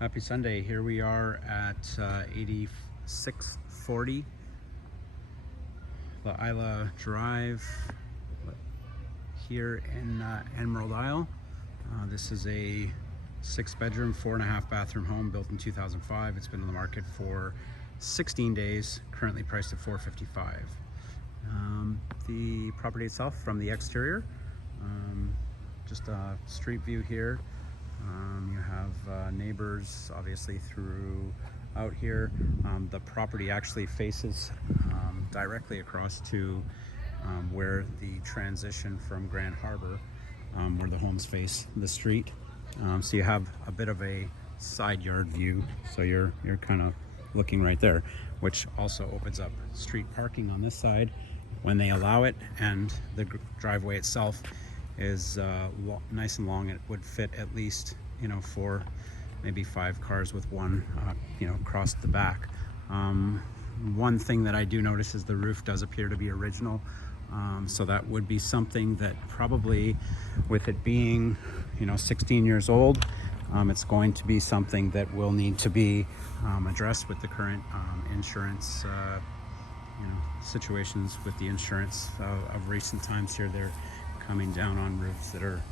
Happy Sunday. Here we are at 8640 La Isla Drive here in Emerald Isle. This is a 6-bedroom, 4.5 bathroom home built in 2005. It's been on the market for 16 days, currently priced at $455. The property itself from the exterior, just a street view here. You have neighbors obviously throughout here. The property actually faces directly across to where the transition from Grand Harbor, where the homes face the street. So you have a bit of a side yard view, so you're kind of looking right there, which also opens up street parking on this side when they allow it, and the driveway itself is nice and long. It would fit at least, 4, maybe 5 cars with one, across the back. One thing that I do notice is the roof does appear to be original. So that would be something that probably, with it being, 16 years old, it's going to be something that will need to be addressed with the current insurance situations with the insurance of recent times here. They're coming down on roofs that are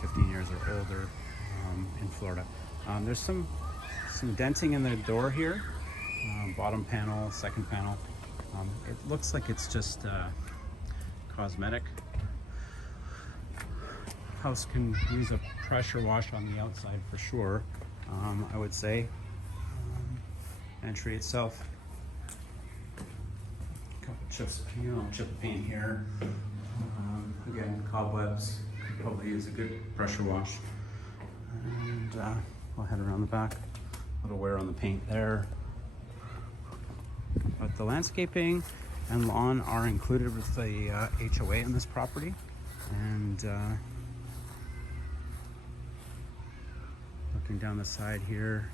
15 years or older in Florida. There's some denting in the door here, bottom panel, second panel. It looks like it's just cosmetic. House can use a pressure wash on the outside for sure, I would say. Entry itself, a couple chips, chip of paint here. Again, cobwebs, could probably use a good pressure wash. And I'll head around the back. A little wear on the paint there. But the landscaping and lawn are included with the HOA in this property. And looking down the side here,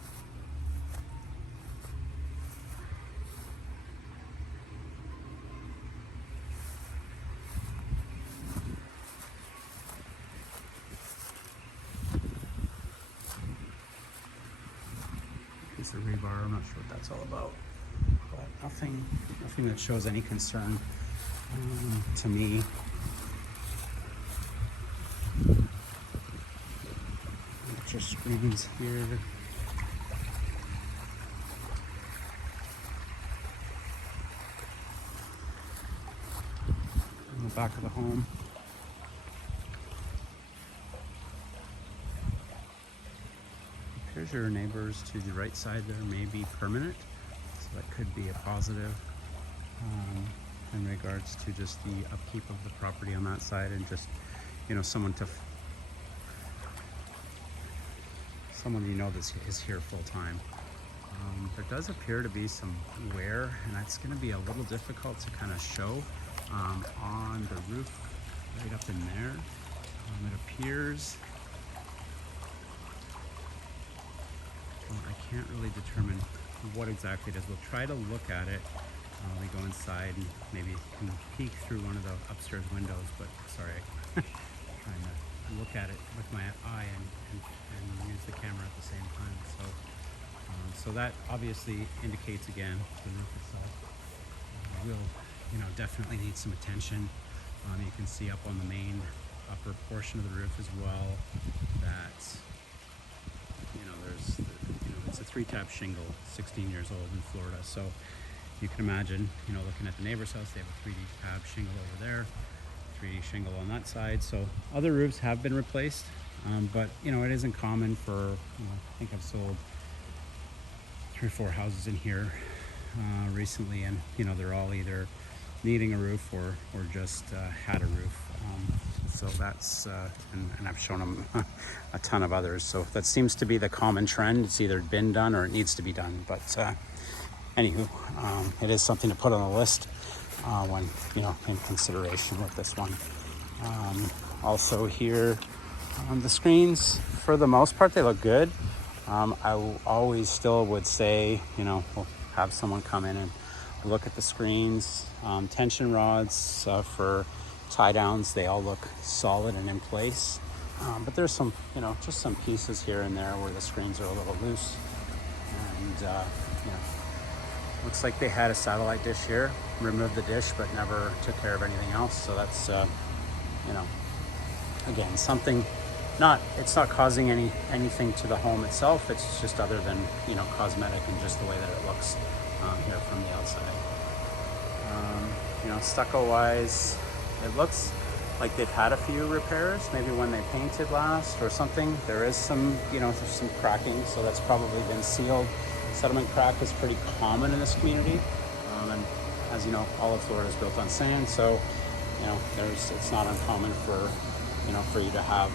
piece of rebar. I'm not sure what that's all about, but nothing that shows any concern to me. Extra screens here. In the back of the home. Here's your neighbors to the right side there may be permanent, so that could be a positive in regards to just the upkeep of the property on that side, and just someone that is here full time. There does appear to be some wear, and that's going to be a little difficult to kind of show on the roof right up in there. It appears, I can't really determine what exactly it is. We'll try to look at it. We go inside and maybe can peek through one of the upstairs windows, but sorry, trying to look at it with my eye and use the camera at the same time. So that obviously indicates, again, the roof itself will definitely need some attention. You can see up on the main upper portion of the roof as well that there's it's a 3-tab shingle, 16 years old in Florida. So you can imagine, looking at the neighbor's house, they have a 3-tab shingle over there, 3D shingle on that side. So other roofs have been replaced, but it isn't common for, I think I've sold 3 or 4 houses in here recently, and they're all either needing a roof or just had a roof. So that's, and I've shown them a ton of others. So that seems to be the common trend. It's either been done or it needs to be done. But anywho, it is something to put on the list when, in consideration with this one. Also here, the screens, for the most part, they look good. I always still would say, we'll have someone come in and look at the screens. Tension rods for tie downs, they all look solid and in place. But there's some, just some pieces here and there where the screens are a little loose. And, looks like they had a satellite dish here, removed the dish, but never took care of anything else. So that's, again, something it's not causing anything to the home itself. It's just other than, cosmetic and just the way that it looks here from the outside. Stucco wise, it looks like they've had a few repairs, maybe when they painted last or something. There is some, there's some cracking, so that's probably been sealed. Settlement crack is pretty common in this community. And as you know, all of Florida is built on sand, so, it's not uncommon for, for you to have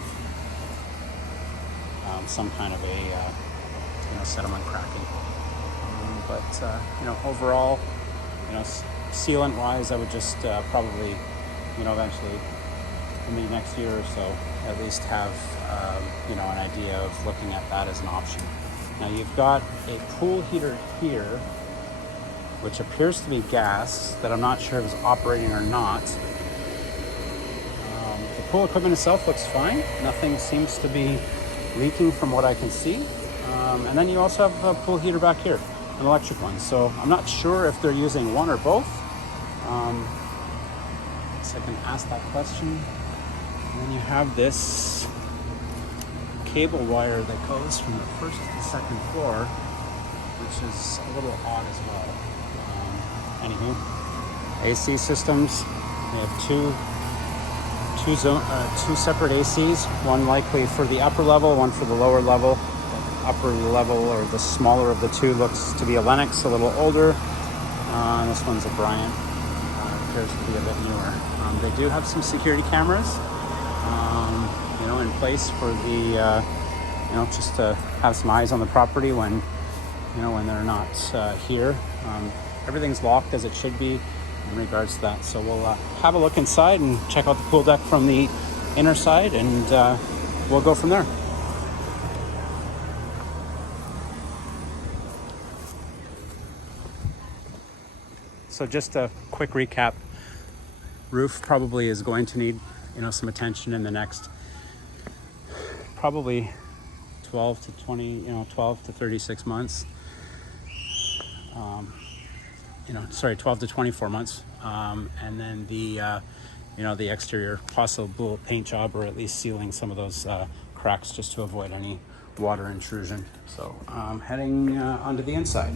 some kind of a, settlement cracking. But overall, sealant wise, I would just probably, eventually in the next year or so, at least have, an idea of looking at that as an option. Now you've got a pool heater here, which appears to be gas, that I'm not sure if it's operating or not. The pool equipment itself looks fine. Nothing seems to be leaking from what I can see. And then you also have a pool heater back here, an electric one. So I'm not sure if they're using one or both. So I can ask that question. And then you have this cable wire that goes from the first to the second floor, which is a little odd as well. Anywho, AC systems. They have two separate ACs, one likely for the upper level, one for the lower level. The upper level, or the smaller of the two, looks to be a Lennox, a little older. This one's a Bryant. Appears to be a bit newer. They do have some security cameras, in place for the, just to have some eyes on the property when they're not here. Everything's locked as it should be in regards to that. So we'll have a look inside and check out the pool deck from the inner side, and we'll go from there. So just a quick recap. Roof probably is going to need, some attention in the next probably 12 to 36 months. 12 to 24 months. And then the exterior, possible paint job, or at least sealing some of those cracks just to avoid any water intrusion. So heading onto the inside.